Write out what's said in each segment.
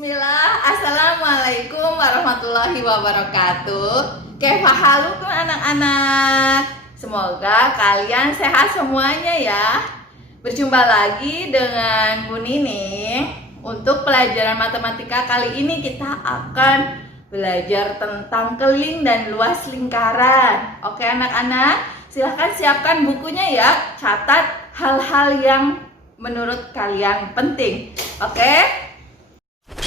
Bismillah, Assalamualaikum warahmatullahi wabarakatuh. Kaifa halukum anak-anak? Semoga kalian sehat semuanya ya. Berjumpa lagi dengan Bu Nining. Untuk pelajaran matematika kali ini kita akan belajar tentang keliling dan luas lingkaran. Oke anak-anak, silahkan siapkan bukunya ya. Catat hal-hal yang menurut kalian penting. Oke?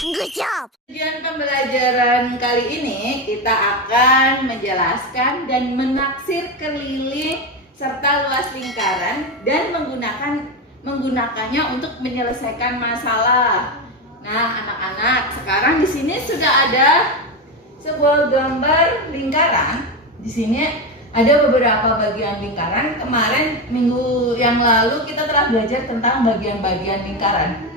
Good job. Tujuan pembelajaran kali ini kita akan menjelaskan dan menaksir keliling serta luas lingkaran dan menggunakannya untuk menyelesaikan masalah. Nah, anak-anak, sekarang di sini sudah ada sebuah gambar lingkaran. Di sini ada beberapa bagian lingkaran. Kemarin minggu yang lalu kita telah belajar tentang bagian-bagian lingkaran.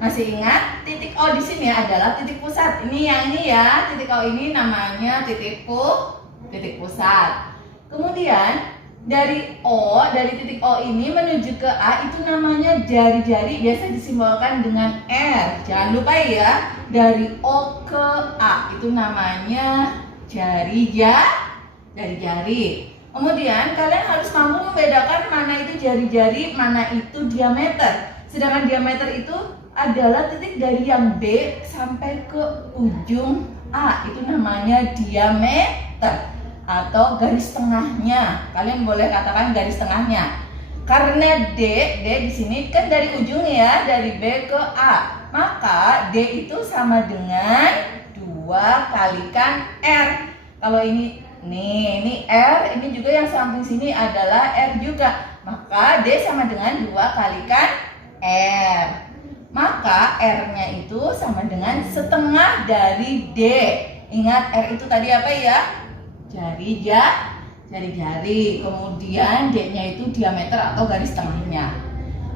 Masih ingat titik O di sini adalah titik pusat. Ini yang ini ya, titik O ini namanya titik pusat. Kemudian dari titik O ini menuju ke A itu namanya jari-jari, biasa disimbolkan dengan R. Jangan lupa ya, dari O ke A itu namanya jari-jari. Kemudian kalian harus mampu membedakan mana itu jari-jari, mana itu diameter. Sedangkan diameter itu adalah titik dari yang B sampai ke ujung A, itu namanya diameter atau garis tengahnya. Kalian boleh katakan garis tengahnya. Karena D di sini kan dari ujung ya, dari B ke A, maka D itu sama dengan 2 kalikan R. Kalau ini R, ini juga yang samping sini adalah R juga, maka D sama dengan 2 kalikan R. Maka R-nya itu sama dengan setengah dari D. Ingat R itu tadi apa ya? Jari-jari. Kemudian D-nya itu diameter atau garis tengahnya.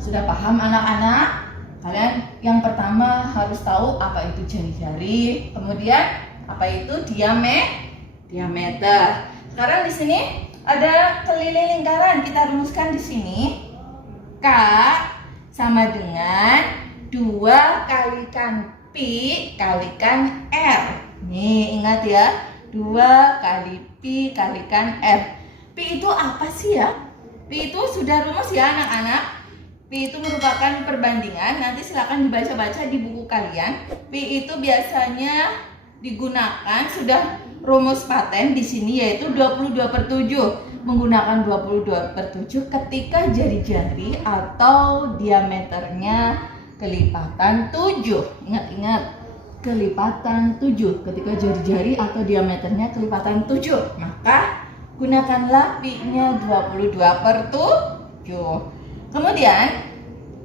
Sudah paham anak-anak? Kalian yang pertama harus tahu apa itu jari-jari. Kemudian apa itu diameter. Sekarang di sini ada keliling lingkaran. Kita rumuskan di sini. K sama dengan 2 kalikan Pi kalikan R. Nih ingat ya, 2 kali Pi kalikan R. Pi itu apa sih ya? Pi itu sudah rumus ya anak-anak. Pi itu merupakan perbandingan. Nanti silakan dibaca-baca di buku kalian. Pi itu biasanya digunakan, sudah rumus paten di sini yaitu 22/7. Menggunakan 22/7 ketika jari-jari atau diameternya kelipatan 7. Ingat, kelipatan 7. Ketika jari-jari atau diameternya kelipatan 7, maka gunakanlah Pi-nya 22/7. Kemudian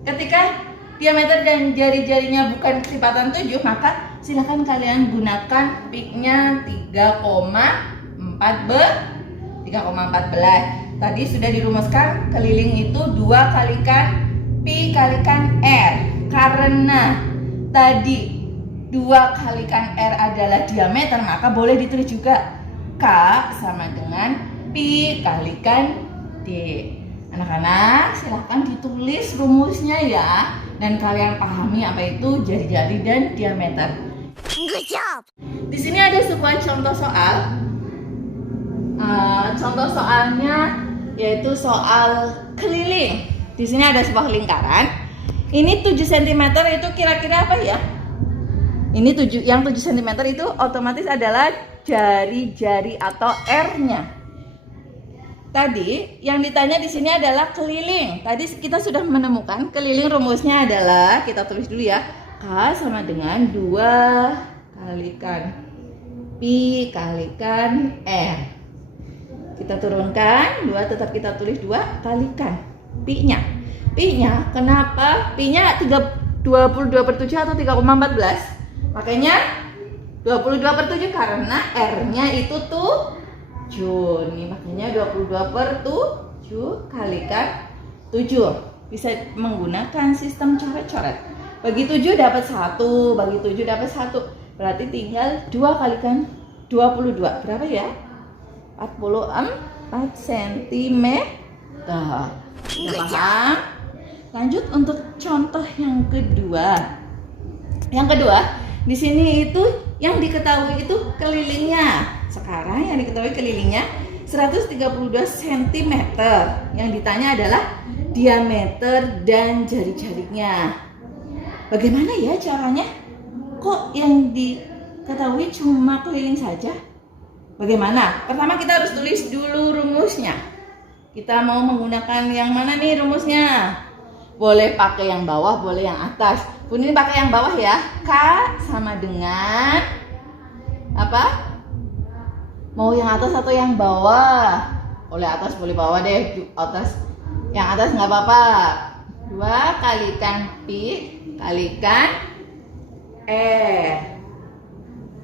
ketika diameter dan jari-jarinya bukan kelipatan 7, maka silakan kalian gunakan Pi-nya 3,14. Tadi sudah dirumuskan keliling itu 2 kalikan Pi kalikan R. Karena tadi 2 kalikan R adalah diameter, maka boleh ditulis juga K sama dengan Pi kalikan D. Anak-anak silahkan ditulis rumusnya ya, dan kalian pahami apa itu jari-jari dan diameter. Good job. Di sini ada sebuah contoh soal. Contoh soalnya yaitu soal keliling. Di sini ada sebuah lingkaran. Ini 7 cm itu kira-kira apa ya? Ini yang 7 cm itu otomatis adalah jari-jari atau R-nya. Tadi yang ditanya di sini adalah keliling. Tadi kita sudah menemukan keliling, rumusnya adalah, kita tulis dulu ya, K sama dengan 2 kalikan Pi kalikan R. Kita turunkan 2, tetap kita tulis 2 kalikan Pi-nya. Kenapa? Pi-nya 22/7 atau 3,14? Makanya 22/7 karena R-nya itu 7. Nih, makanya 22/7 kalikan 7. Bisa menggunakan sistem coret-coret. Bagi 7 dapat 1, bagi 7 dapat 1. Berarti tinggal 2 kalikan 22. Berapa ya? 44 cm. Paham? Lanjut untuk contoh yang kedua. Di sini itu yang diketahui itu kelilingnya. Sekarang yang diketahui kelilingnya 132 cm. Yang ditanya adalah diameter dan jari-jarinya. Bagaimana ya caranya? Kok yang diketahui cuma keliling saja? Bagaimana? Pertama kita harus tulis dulu rumusnya. Kita mau menggunakan yang mana nih rumusnya? Boleh pakai yang bawah, boleh yang atas. Bun ini pakai yang bawah ya. K sama dengan apa? Mau yang atas atau yang bawah? Boleh atas, boleh bawah deh. Atas. Yang atas nggak apa-apa. 2 kalikan pi kalikan R.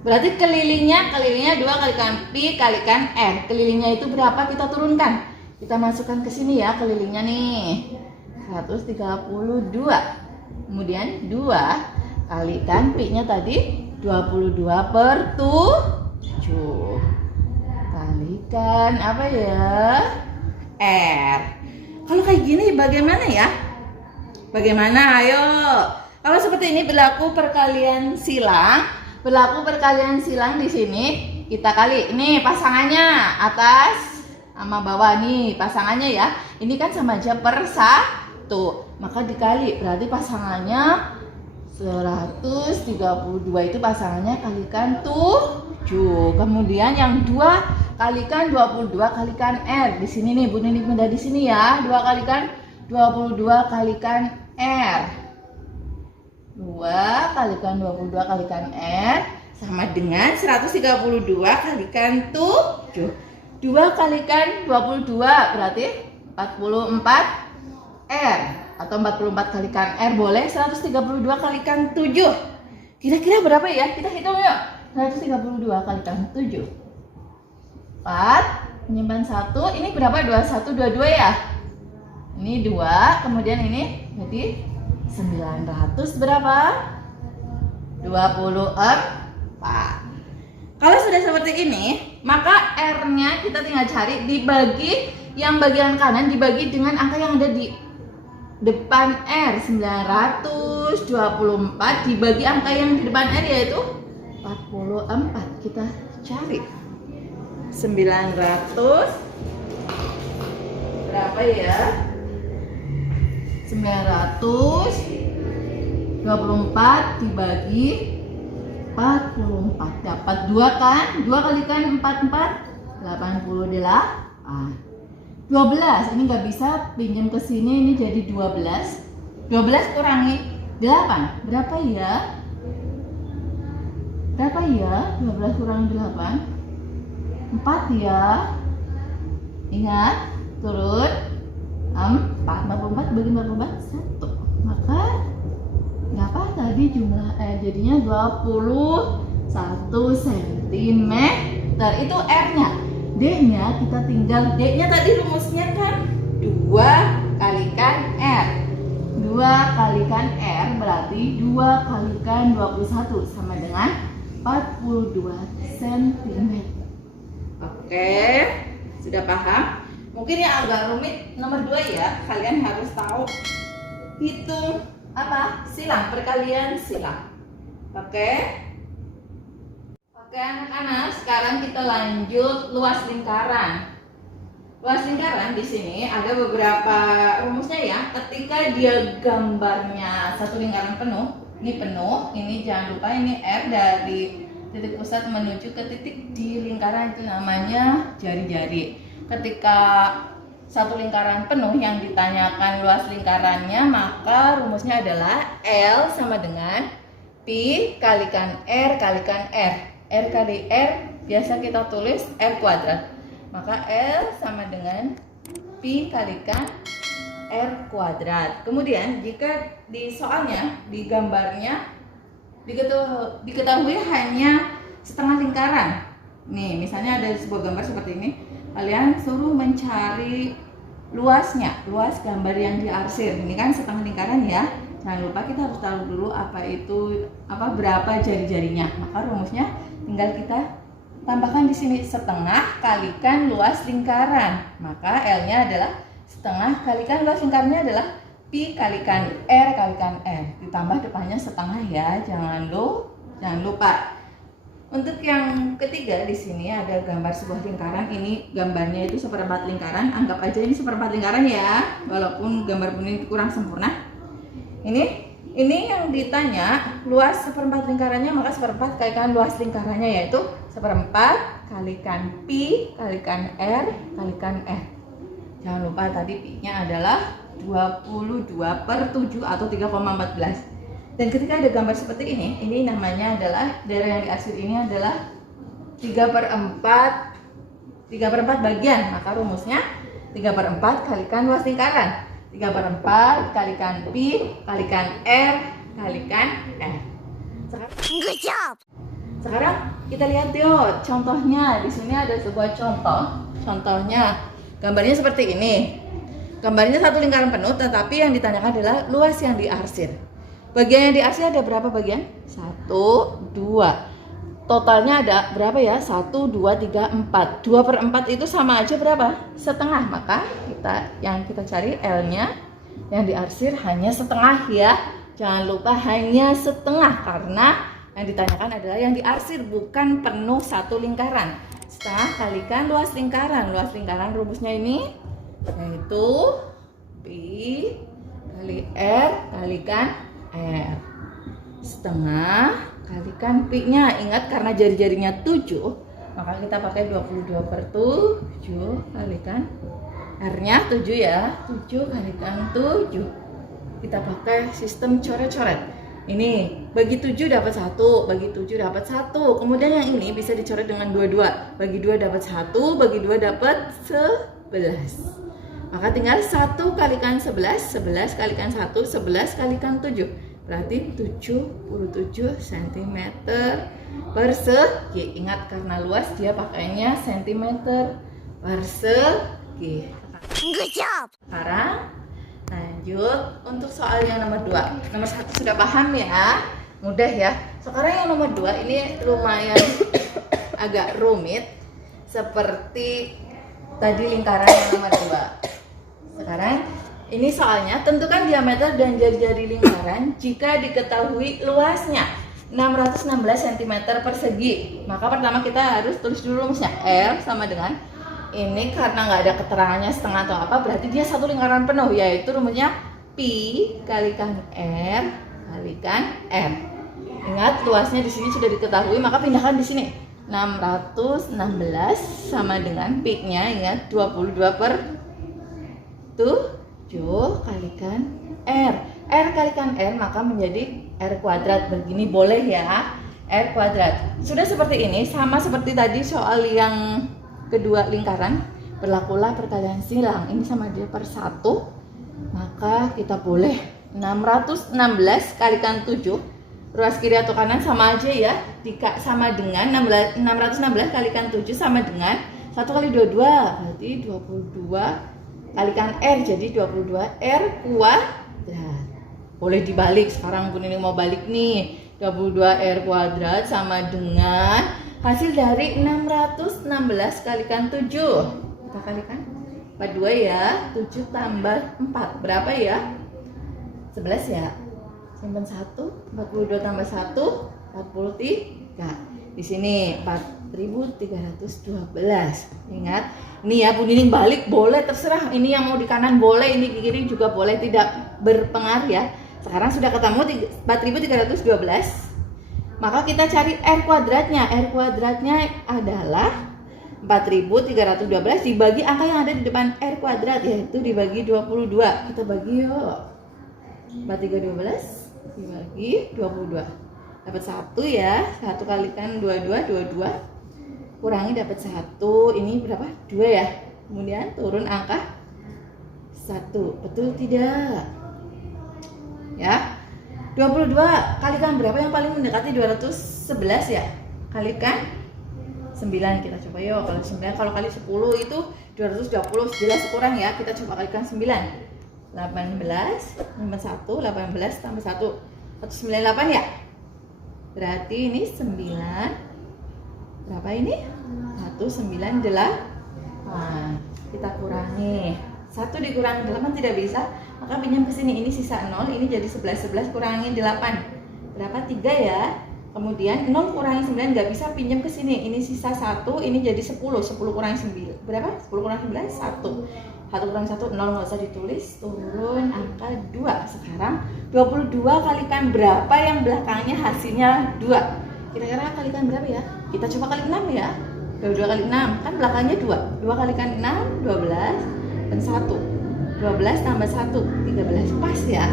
Berarti kelilingnya 2 kalikan pi kalikan R. Kelilingnya itu berapa? Kita turunkan. Kita masukkan ke sini ya kelilingnya nih. 132. Kemudian 2 kalikan pi-nya tadi 22 per 7. Kalikan apa ya? R. Kalau kayak gini bagaimana ya? Bagaimana? Ayo. Kalau seperti ini berlaku perkalian silang. Berlaku perkalian silang di sini kita kali. Ini pasangannya atas sama bawah nih pasangannya ya. Ini kan sama aja per 1. Maka dikali berarti pasangannya 132 itu pasangannya kalikan 7. Kemudian yang 2 kalikan 22 kalikan R. Di sini nih Bun ini benda di sini ya. 2 kalikan 22 kalikan R. 2 kalikan 22 kalikan R sama dengan 132 kalikan 7. 2 kalikan 22 berarti 44 R atau 44 kalikan R boleh. 132 kalikan 7 kira-kira berapa ya? Kita hitung yuk. 132 kalikan 7 4 menyimpan 1. Ini berapa? 21 22 ya. Ini 2 kemudian ini jadi 900 berapa? 24. Kalau sudah seperti ini, maka R-nya kita tinggal cari dibagi yang bagian kanan dibagi dengan angka yang ada di depan R. 924 dibagi angka yang di depan R yaitu 44. Kita cari 900 berapa ya? 924 dibagi 44 dapat 2 kan? 2 kalikan 44 88. 12 ini nggak bisa pinjam ke sini, ini jadi 12 kurangi 8 berapa ya? 12 kurangi 8 4 ya. Ingat turun 44 bagi 44 1. Maka berapa tadi jumlah jadinya 21 cm. Itu R-nya. D-nya kita tinggal, D-nya tadi rumusnya kan 2 kalikan R. 2 kalikan R berarti 2 kalikan 21 sama dengan 42 cm. Oke, sudah paham? Mungkin yang agak rumit nomor 2 ya. Kalian harus tahu hitung apa? Silang, perkalian silang. Oke. Oke anak-anak, sekarang kita lanjut luas lingkaran. Luas lingkaran di sini ada beberapa rumusnya ya. Ketika dia gambarnya satu lingkaran penuh, ini jangan lupa ini R dari titik pusat menuju ke titik di lingkaran itu namanya jari-jari. Ketika satu lingkaran penuh yang ditanyakan luas lingkarannya, maka rumusnya adalah L sama dengan Pi kalikan R kalikan R. R kali R biasa kita tulis R kuadrat. Maka L sama dengan Pi kalikan R kuadrat. Kemudian jika di soalnya, di gambarnya diketahui hanya setengah lingkaran. Nih, misalnya ada sebuah gambar seperti ini. Kalian suruh mencari luasnya, luas gambar yang diarsir. Ini kan setengah lingkaran ya. Jangan lupa kita harus tahu dulu berapa jari-jarinya. Maka rumusnya tinggal kita tambahkan di sini setengah kalikan luas lingkaran. Maka L-nya adalah setengah kalikan luas lingkarannya adalah Pi kalikan R kalikan R. Ditambah depannya setengah ya, jangan lupa. Jangan lupa. Untuk yang ketiga di sini ada gambar sebuah lingkaran. Ini gambarnya itu seperempat lingkaran. Anggap aja ini seperempat lingkaran ya, walaupun gambar ini kurang sempurna. Ini yang ditanya luas seperempat lingkarannya, maka seperempat kalikan luas lingkarannya, yaitu seperempat kalikan pi kalikan r kalikan r. Jangan lupa tadi pi-nya adalah 22/7 atau 3,14. Dan ketika ada gambar seperti ini namanya adalah daerah yang diarsir ini adalah 3/4 bagian. Maka rumusnya 3/4 kalikan luas lingkaran, 3/4 kalikan pi kalikan r kalikan r. Good job. Sekarang kita lihat yuk contohnya. Di sini ada sebuah contoh. Contohnya gambarnya seperti ini. Gambarnya satu lingkaran penuh, tetapi yang ditanyakan adalah luas yang diarsir. Bagian yang diarsir ada berapa bagian? 1, 2. Totalnya ada berapa ya? 1, 2, 3, 4. 2/4 itu sama aja berapa? Setengah. Maka yang kita cari L-nya yang diarsir hanya setengah ya. Jangan lupa hanya setengah, karena yang ditanyakan adalah yang diarsir, bukan penuh satu lingkaran. Setengah kalikan luas lingkaran. Luas lingkaran rumusnya ini yaitu pi kali r kalikan r. Setengah kalikan pi-nya. Ingat karena jari-jarinya 7, maka kita pakai 22/7 kalikan r-nya 7 ya. 7 kalikan 7. Kita pakai sistem coret-coret. Ini bagi 7 dapat 1, bagi 7 dapat 1. Kemudian yang ini bisa dicoret dengan 22. Bagi 2 dapat 1, bagi 2 dapat 11. Maka tinggal 1 kalikan 11, 11 kalikan 1, 11 kalikan 7. Berarti 77 cm persegi. Ingat karena luas dia pakainya cm persegi. Good job. Sekarang lanjut untuk soal yang nomor 2. Nomor 1 sudah paham ya, mudah ya. Sekarang yang nomor 2 ini lumayan agak rumit, seperti tadi lingkaran yang nomor 2. Sekarang ini soalnya tentukan diameter dan jari-jari lingkaran jika diketahui luasnya 616 cm persegi. Maka pertama kita harus tulis dulu rumusnya. R sama dengan ini, karena nggak ada keterangannya setengah atau apa, berarti dia satu lingkaran penuh, yaitu rumusnya pi kalikan r kalikan r. Ingat luasnya di sini sudah diketahui, maka pindahkan di sini. 616 sama dengan pi-nya, ingat 22/7 kalikan r. R kalikan r maka menjadi r kuadrat. Begini boleh ya, r kuadrat. Sudah seperti ini, sama seperti tadi soal yang kedua lingkaran, berlakulah perkalian silang. Ini sama dia per 1, maka kita boleh 616 kalikan 7, ruas kiri atau kanan sama aja ya, sama dengan 616 kalikan 7 sama dengan 1 kali 22, berarti 22 kalikan r, jadi 22 r kuadrat. Boleh dibalik, sekarang Bun ini mau balik nih. 22 r kuadrat sama dengan hasil dari 616 kalikan 7. Kita kalikan 42 ya, 7 tambah 4 berapa ya? 11 ya. Simpan 1, 42 tambah 1 43. Di sini 4312. Ingat, ini ya Bun Nining balik boleh, terserah. Ini yang mau di kanan boleh, ini di kiri juga boleh, tidak berpengaruh ya. Sekarang sudah ketemu 4312. Maka kita cari r kuadratnya. R kuadratnya adalah 4312 dibagi angka yang ada di depan r kuadrat, yaitu dibagi 22. Kita bagi yuk. 4312 dibagi 22. Dapat 1 ya. 1 kalikan 22, 22. Kurangi dapat 1. Ini berapa? 2 ya. Kemudian turun angka 1. Betul tidak? Ya. 22 kalikan berapa yang paling mendekati 211 ya? Kalikan 9. Kita coba yuk. Kalau 9, kalau kali 10 itu 220, jelas kurang ya. Kita coba kalikan 9. 18 tambah 1, 18 tambah 1 198 ya? Berarti ini 9. Berapa ini? 198. Kita kurangi. 1 dikurangi 8 tidak bisa, maka pinjam ke sini. Ini sisa 0, ini jadi 11. 11 kurangi 8. Berapa? 3 ya. Kemudian 0 kurangi 9 nggak bisa pinjam ke sini. Ini sisa 1, ini jadi 10. 10 kurangi 9. Berapa? 10 kurangi 9, 1. 1 kurangi 1, 0 nggak usah ditulis. Turun angka 2. Sekarang 22 kalikan berapa yang belakangnya hasilnya 2? Kira-kira kalikan berapa ya? Kita coba kali 6 ya. 22 kali 6, kan belakangnya 2. 2 kalikan 6, 12. Dan 1. 12 tambah 1, 13. Pas ya?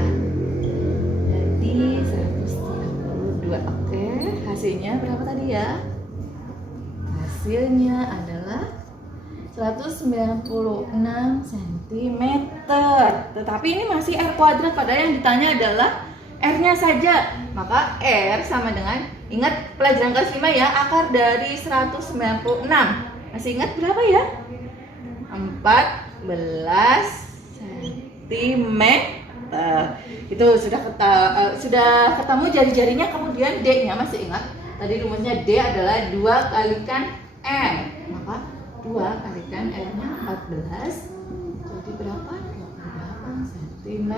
Jadi 132. Oke, hasilnya berapa tadi ya? Hasilnya adalah 196 cm. Tetapi ini masih R kuadrat, padahal yang ditanya adalah R-nya saja. Maka R sama dengan, ingat pelajaran kelas 5 ya, akar dari 196. Masih ingat berapa ya? 14 cm. Itu sudah ketemu jari-jarinya. Kemudian D-nya masih ingat? Tadi rumusnya D adalah 2 kalikan R. Maka 2 kalikan R-nya 14. Jadi berapa? 28 cm.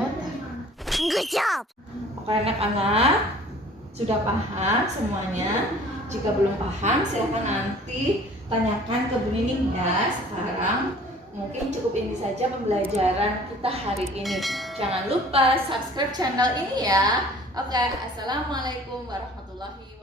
Good job. Oke anak-anak, sudah paham semuanya? Jika belum paham silahkan nanti tanyakan ke Bu Nining ya. Sekarang mungkin cukup ini saja pembelajaran kita hari ini. Jangan lupa subscribe channel ini ya. Oke, assalamualaikum warahmatullahi wabarakatuh.